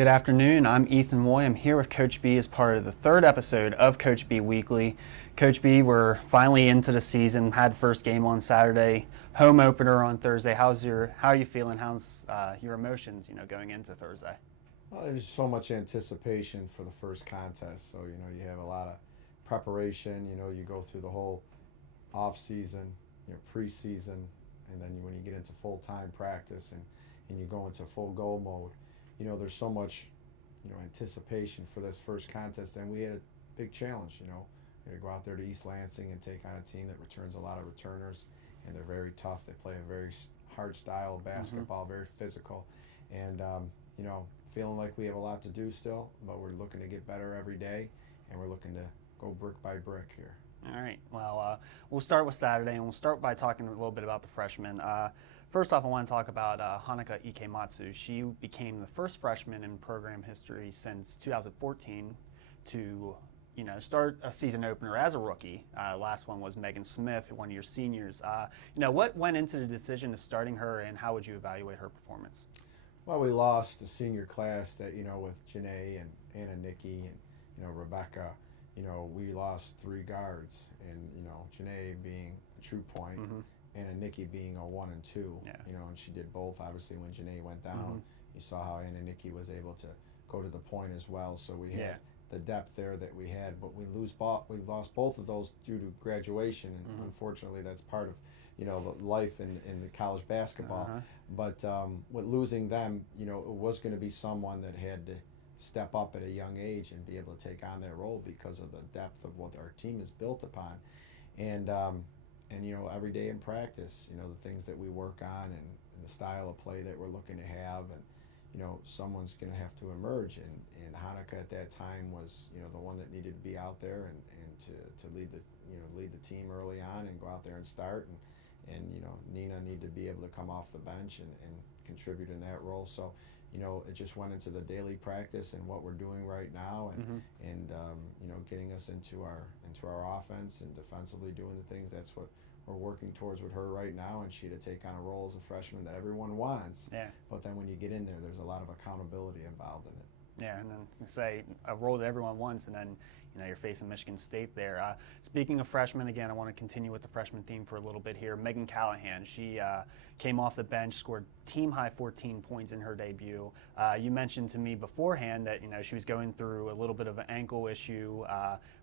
Good afternoon. I'm Ethan Moy. I'm here with Coach B as part of the third episode of Coach B Weekly. Coach B, we're finally into the season. Had first game on Saturday, home opener on Thursday. How are you feeling? How's your emotions, going into Thursday? Well, there's so much anticipation for the first contest. So, you have a lot of preparation. You go through the whole off season, preseason, and then when you get into full-time practice and you go into full go mode, there's so much, anticipation for this first contest. And we had a big challenge, we had to go out there to East Lansing and take on a team that returns a lot of returners, and they're very tough. They play a very hard style of basketball, very physical, and feeling like we have a lot to do still, but we're looking to get better every day, and we're looking to go brick by brick here. All right. Well, we'll start with Saturday, and we'll start by talking a little bit about the freshmen. First off, I want to talk about Hanaka Ikematsu. She became the first freshman in program history since 2014 to, start a season opener as a rookie. Last one was Megan Smith, one of your seniors. What went into the decision of starting her, and how would you evaluate her performance? Well, we lost a senior class that, with Janae and Anna Nikki and, Rebecca, we lost three guards, and, Janae being a true point, Anna Nikki being a 1 and 2, and she did both. Obviously, when Janae went down, you saw how Anna Nikki was able to go to the point as well. So we had the depth there that we had, but we lost both of those due to graduation, and unfortunately, that's part of life in the college basketball. But with losing them, it was going to be someone that had to step up at a young age and be able to take on that role because of the depth of what our team is built upon. And every day in practice, the things that we work on and the style of play that we're looking to have, and someone's going to have to emerge. And Hanaka at that time was the one that needed to be out there and to lead the team early on and go out there and start. And Nina needed to be able to come off the bench and contribute in that role. So it just went into the daily practice and what we're doing right now, and getting us into our offense and defensively doing the things. That's what we're working towards with her right now, and she to take on a role as a freshman that everyone wants. Yeah. But then when you get in there, there's a lot of accountability involved in it. Yeah, and then say a role that everyone wants, and then you're facing Michigan State there. Speaking of freshmen, again, I want to continue with the freshman theme for a little bit here. Megan Callahan, she came off the bench, scored team-high 14 points in her debut. You mentioned to me beforehand that she was going through a little bit of an ankle issue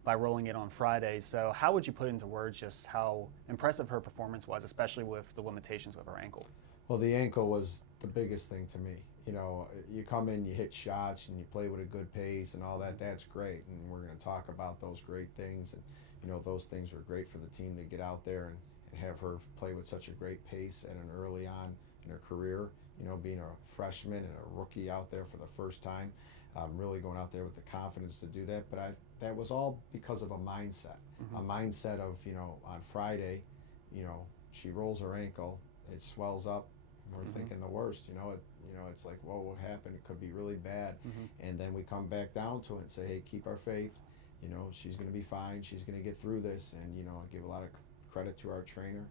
by rolling it on Friday. So how would you put into words just how impressive her performance was, especially with the limitations with her ankle? Well, the ankle was the biggest thing to me. You come in, you hit shots, and you play with a good pace and all that. That's great, and we're going to talk about those great things. And those things were great for the team to get out there and have her play with such a great pace at an early on in her career. Being a freshman and a rookie out there for the first time, really going out there with the confidence to do that. But that was all because of a mindset. A mindset of on Friday, she rolls her ankle, it swells up. We're thinking the worst, it's like, well, what happened? It could be really bad. And then we come back down to it and say, hey, keep our faith. She's going to be fine. She's going to get through this. And, I give a lot of credit to our trainer,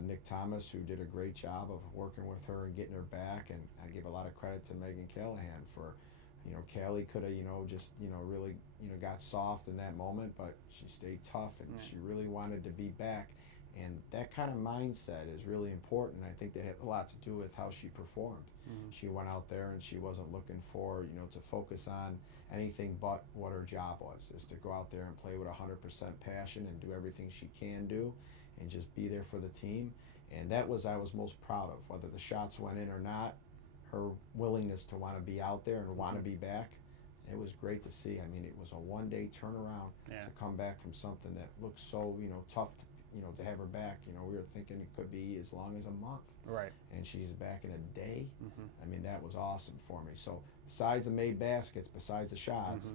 Nick Thomas, who did a great job of working with her and getting her back. And I give a lot of credit to Megan Callahan for, Callie could have, really, got soft in that moment, but she stayed tough and she really wanted to be back. And that kind of mindset is really important. I think that had a lot to do with how she performed. She went out there and she wasn't looking for, to focus on anything but what her job was, is to go out there and play with 100% passion and do everything she can do and just be there for the team. And that was I was most proud of, whether the shots went in or not, her willingness to want to be out there and want to be back. It was great to see. I mean, it was a one-day turnaround to come back from something that looked so, tough to have her back. We were thinking it could be as long as a month. Right. And she's back in a day. I mean, that was awesome for me. So besides the made baskets, besides the shots,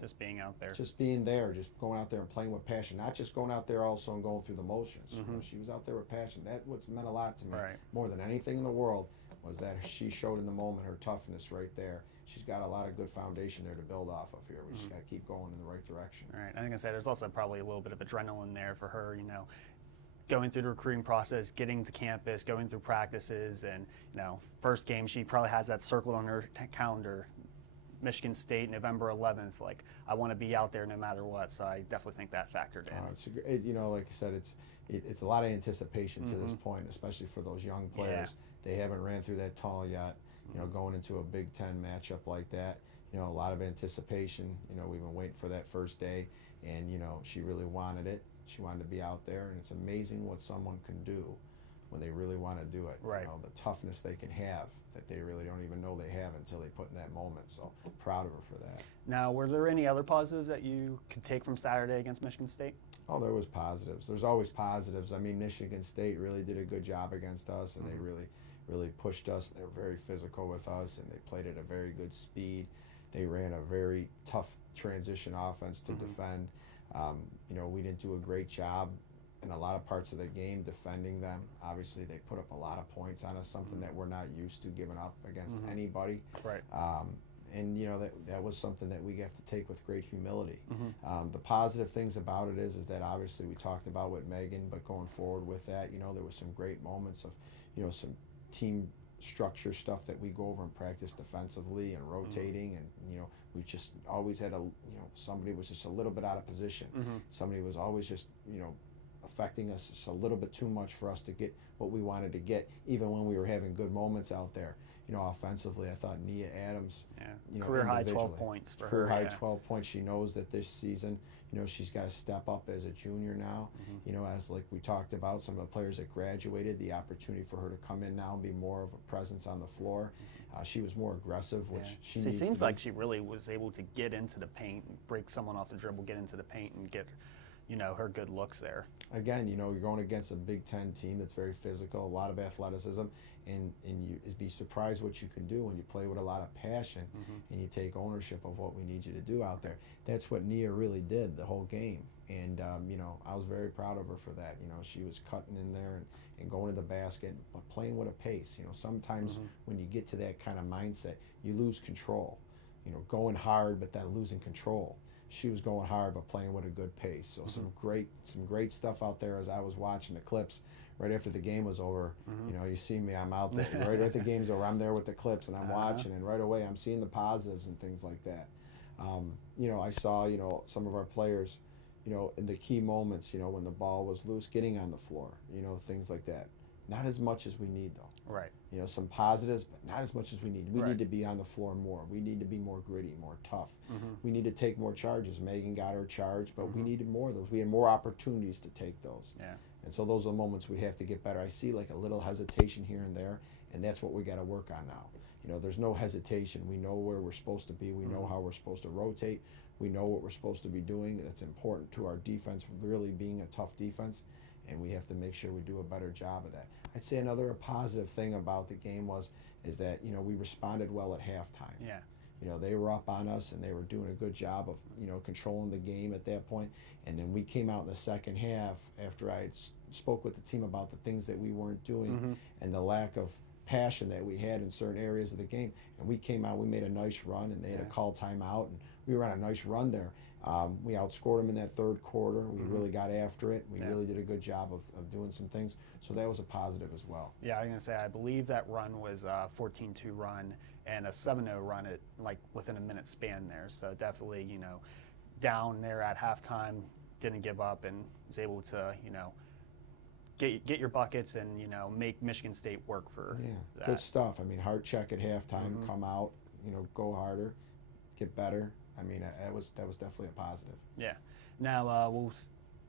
just being out there. Just being there, just going out there and playing with passion. Not just going out there also and going through the motions. She was out there with passion. That meant a lot to me. Right. More than anything in the world was that she showed in the moment her toughness right there. She's got a lot of good foundation there to build off of here. We just got to keep going in the right direction. All right. I think I say there's also probably a little bit of adrenaline there for her, going through the recruiting process, getting to campus, going through practices, and first game she probably has that circled on her calendar. Michigan State, November 11th. Like, I want to be out there no matter what. So I definitely think that factored in. Like I said, it's a lot of anticipation to this point, especially for those young players. They haven't ran through that tunnel yet. Going into a Big Ten matchup like that, a lot of anticipation. We've been waiting for that first day, and she really wanted it. She wanted to be out there, and it's amazing what someone can do when they really want to do it. Right. The toughness they can have that they really don't even know they have until they put in that moment. So proud of her for that. Now, were there any other positives that you could take from Saturday against Michigan State? Oh, there was positives. There's always positives. I mean, Michigan State really did a good job against us, and they really pushed us. They were very physical with us, and they played at a very good speed. They ran a very tough transition offense to defend. We didn't do a great job in a lot of parts of the game defending them. Obviously, they put up a lot of points on us, something that we're not used to giving up against anybody. Right. And that was something that we have to take with great humility. The positive things about it is that obviously we talked about with Megan, but going forward with that, there was some great moments of, some team structure stuff that we go over and practice defensively and rotating, and we just always had somebody was just a little bit out of position. Somebody was always just affecting us just a little bit too much for us to get what we wanted to get, even when we were having good moments out there. Offensively, I thought Nia Adams, career high 12 points for career her. High 12 points. She knows that this season, she's got to step up as a junior now. As like we talked about, some of the players that graduated, the opportunity for her to come in now and be more of a presence on the floor. She was more aggressive, which she needs seems to be. like she really was able to get into the paint, break someone off the dribble, get into the paint, and get her good looks there. Again, you're going against a Big Ten team that's very physical, a lot of athleticism, and you'd be surprised what you can do when you play with a lot of passion and you take ownership of what we need you to do out there. That's what Nia really did the whole game, and I was very proud of her for that. She was cutting in there and going to the basket, but playing with a pace. Sometimes when you get to that kind of mindset, you lose control. Going hard, but then losing control. She was going hard but playing with a good pace. So some great stuff out there as I was watching the clips right after the game was over. You see me, I'm out there right after the game's over. I'm there with the clips and I'm watching, and right away I'm seeing the positives and things like that. I saw some of our players, in the key moments, when the ball was loose, getting on the floor, things like that. Not as much as we need though. Right. Some positives, but not as much as we need. We need to be on the floor more. We need to be more gritty, more tough. We need to take more charges. Megan got her charge, but we needed more of those. We had more opportunities to take those. Yeah. And so those are the moments we have to get better. I see like a little hesitation here and there, and that's what we got to work on now. There's no hesitation. We know where we're supposed to be. We know how we're supposed to rotate. We know what we're supposed to be doing. That's important to our defense, really being a tough defense, and we have to make sure we do a better job of that. I'd say another positive thing about the game is that we responded well at halftime. Yeah. They were up on us and they were doing a good job of controlling the game at that point. And then we came out in the second half after I spoke with the team about the things that we weren't doing and the lack of passion that we had in certain areas of the game. And we came out, we made a nice run, and they had a call timeout, and we were on a nice run there. We outscored them in that third quarter. We really got after it. We really did a good job of doing some things. So that was a positive as well. Yeah, I was going to say, I believe that run was a 14-2 run and a 7-0 run at like within a minute span there. So definitely, down there at halftime, didn't give up and was able to, get your buckets and, make Michigan State work for that. Good stuff. I mean, hard check at halftime, come out, go harder, get better. I mean, that was definitely a positive. Yeah. Now we'll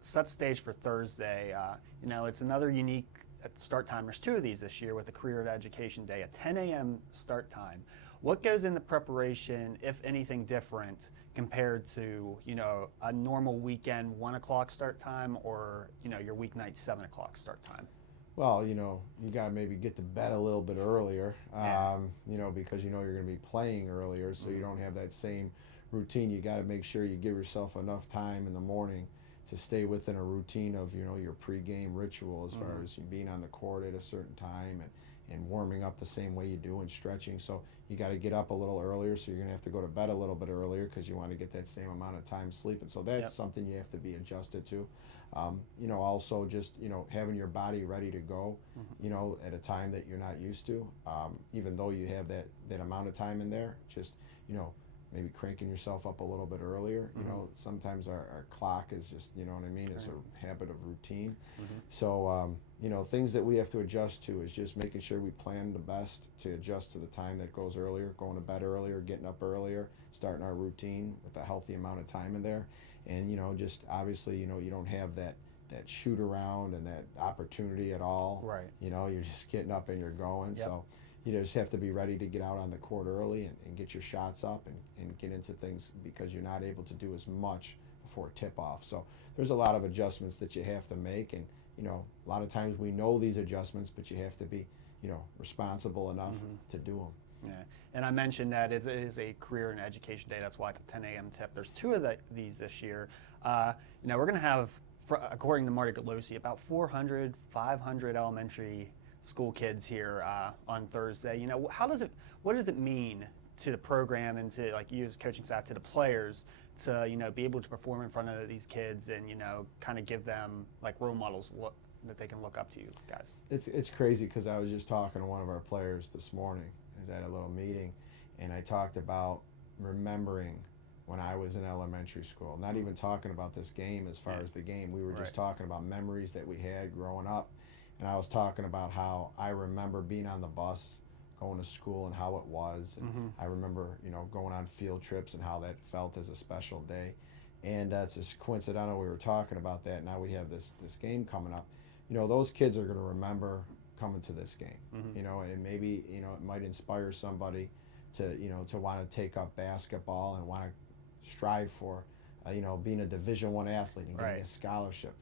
set the stage for Thursday. It's another unique start time. There's two of these this year with the Career Education Day, a 10 a.m. start time. What goes into preparation, if anything, different compared to a normal weekend 1 o'clock start time or your weeknight 7 o'clock start time? Well, you got to maybe get to bed a little bit earlier, because you're going to be playing earlier, so you don't have that same routine. You got to make sure you give yourself enough time in the morning to stay within a routine of your pregame ritual as far as you being on the court at a certain time and warming up the same way you do and stretching. So you got to get up a little earlier, so you're going to have to go to bed a little bit earlier because you want to get that same amount of time sleeping. So that's something you have to be adjusted to. Also just having your body ready to go at a time that you're not used to, even though you have that amount of time in there. Just maybe cranking yourself up a little bit earlier. You know, sometimes our clock is just, you know what I mean, it's a habit of routine. So, you know, things that we have to adjust to is just making sure we plan the best to adjust to the time that goes earlier, going to bed earlier, getting up earlier, starting our routine with a healthy amount of time in there. And, you know, just obviously, you know, you don't have that shoot around and that opportunity at all. Right. You know, you're just getting up and you're going. Yep. So you just have to be ready to get out on the court early and get your shots up and get into things, because you're not able to do as much before tip off. So there's a lot of adjustments that you have to make. And, you know, a lot of times we know these adjustments, but you have to be, you know, responsible enough to do them. Yeah, and I mentioned that it is a career and education day. That's why it's a 10 a.m. tip. There's two of these this year. You know, we're going to have, according to Marty Galosi, about 400, 500 elementary school kids here on Thursday. You know, what does it mean to the program and to, like, you as coaching staff, to the players, to, you know, be able to perform in front of these kids and, you know, kind of give them like role models that they can look up to, you guys? It's crazy, because I was just talking to one of our players this morning. I was at a little meeting, and I talked about remembering when I was in elementary school. Not even talking about this game as far as the game. We were just talking about memories that we had growing up. And I was talking about how I remember being on the bus, going to school, and how it was. And I remember, you know, going on field trips and how that felt as a special day. And it's just coincidental we were talking about that. Now we have this game coming up. You know, those kids are going to remember coming to this game. You know, and maybe, you know, it might inspire somebody to, you know, to want to take up basketball and want to strive for, you know, being a Division I athlete and getting a scholarship.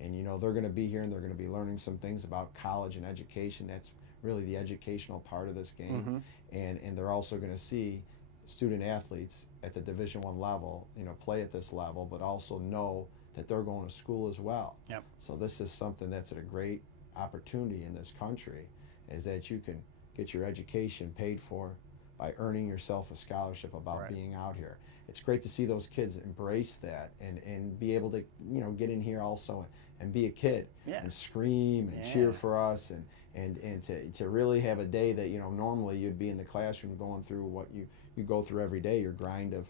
And, you know, they're going to be here and they're going to be learning some things about college and education. That's really the educational part of this game. And they're also going to see student athletes at the Division I level, you know, play at this level, but also know that they're going to school as well. Yep. So this is something that's a great opportunity in this country, is that you can get your education paid for by earning yourself a scholarship about being out here. It's great to see those kids embrace that and be able to, you know, get in here also and be a kid and scream and cheer for us and to really have a day that, you know, normally you'd be in the classroom going through what you go through every day, your grind of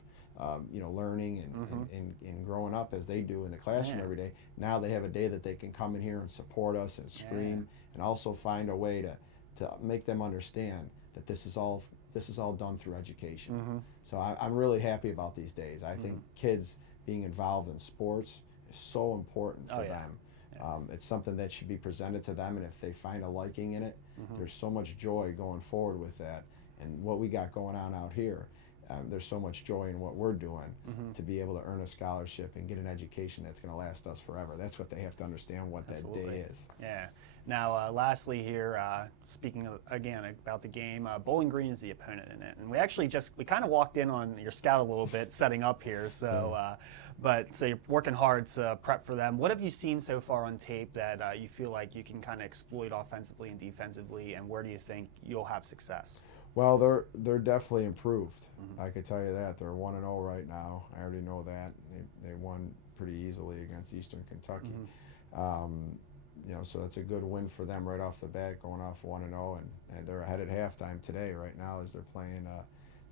you know, learning and growing up as they do in the classroom every day. Now they have a day that they can come in here and support us and scream and also find a way to make them understand that this is all done through education. So I'm really happy about these days. I think kids being involved in sports is so important for them. It's something that should be presented to them, and if they find a liking in it, there's so much joy going forward with that. And what we got going on out here, there's so much joy in what we're doing to be able to earn a scholarship and get an education that's going to last us forever. That's what they have to understand, what that day is. Yeah. Now, lastly here, speaking again about the game, Bowling Green is the opponent in it. And we kind of walked in on your scout a little bit setting up here. So, so you're working hard to prep for them. What have you seen so far on tape that you feel like you can kind of exploit offensively and defensively, and where do you think you'll have success? Well, they're definitely improved. I can tell you that. They're 1-0 right now. I already know that. They won pretty easily against Eastern Kentucky. You know, so it's a good win for them right off the bat, going off 1-0, and they're ahead at halftime today right now as they're playing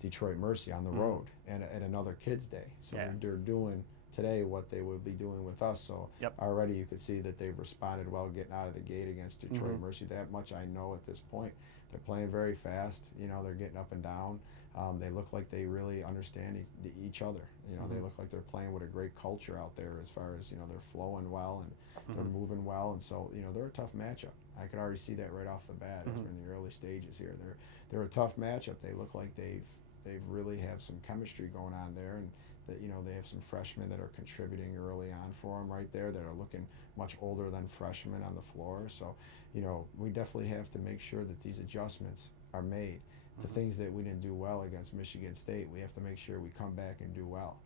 Detroit Mercy on the road and at another Kids Day. So they're doing today what they would be doing with us. So already you could see that they've responded well getting out of the gate against Detroit Mercy. That much I know at this point. They're playing very fast. You know, they're getting up and down. They look like they really understand each other. You know, they look like they're playing with a great culture out there as far as, you know, they're flowing well and they're moving well. And so, you know, they're a tough matchup. I could already see that right off the bat as we're in the early stages here. They're a tough matchup. They look like they really have some chemistry going on there, and that, you know, they have some freshmen that are contributing early on for them right there that are looking much older than freshmen on the floor. So, you know, we definitely have to make sure that these adjustments are made. The things that we didn't do well against Michigan State, we have to make sure we come back and do well.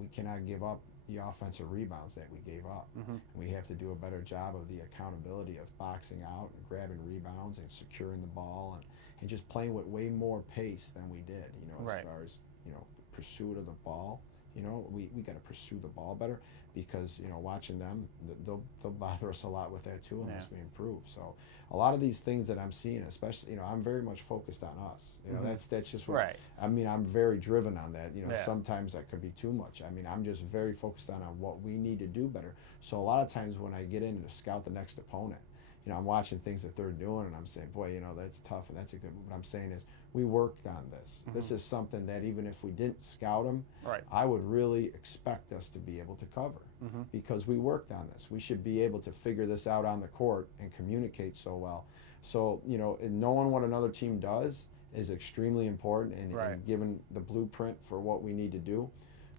We cannot give up the offensive rebounds that we gave up. We have to do a better job of the accountability of boxing out and grabbing rebounds and securing the ball and just playing with way more pace than we did, you know, as far as, you know, pursuit of the ball you know, we got to pursue the ball better because, you know, watching them, they'll bother us a lot with that too unless we improve. So a lot of these things that I'm seeing, especially, you know, I'm very much focused on us. You know, that's just what, Right. I mean, I'm very driven on that. You know, Yeah. sometimes that could be too much. I mean, I'm just very focused on what we need to do better. So a lot of times when I get in to scout the next opponent, you know, I'm watching things that they're doing and I'm saying, boy, you know, that's tough and that's a good move. What I'm saying is we worked on this. This is something that even if we didn't scout them, Right. I would really expect us to be able to cover because we worked on this. We should be able to figure this out on the court and communicate so well. So, you know, and knowing what another team does is extremely important and giving the blueprint for what we need to do.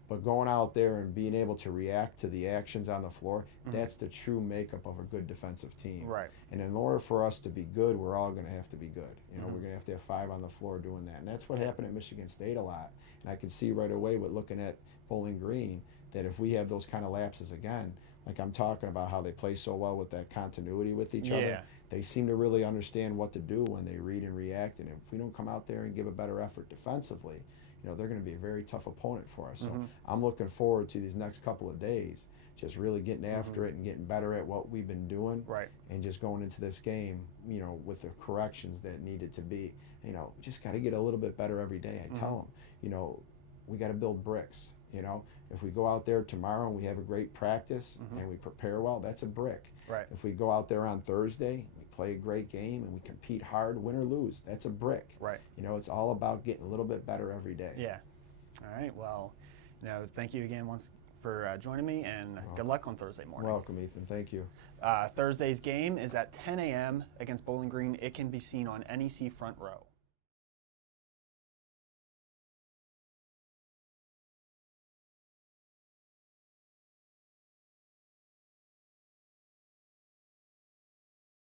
But going out there and being able to react to the actions on the floor, that's the true makeup of a good defensive team. Right. And in order for us to be good, we're all going to have to be good. You know, we're going to have 5 on the floor doing that. And that's what happened at Michigan State a lot. And I can see right away with looking at Bowling Green that if we have those kind of lapses again, like I'm talking about how they play so well with that continuity with each other, they seem to really understand what to do when they read and react. And if we don't come out there and give a better effort defensively, you know, they're going to be a very tough opponent for us. So I'm looking forward to these next couple of days, just really getting after it and getting better at what we've been doing, and just going into this game, you know, with the corrections that needed to be. You know, just got to get a little bit better every day. I tell them, you know, we got to build bricks. You know, if we go out there tomorrow and we have a great practice and we prepare well, that's a brick. Right. If we go out there on Thursday, we play a great game and we compete hard, win or lose, that's a brick. Right. You know, it's all about getting a little bit better every day. Yeah. All right. Well, you know, thank you again once for joining me, and good luck on Thursday morning. Welcome, Ethan. Thank you. Thursday's game is at 10 a.m. against Bowling Green. It can be seen on NEC Front Row.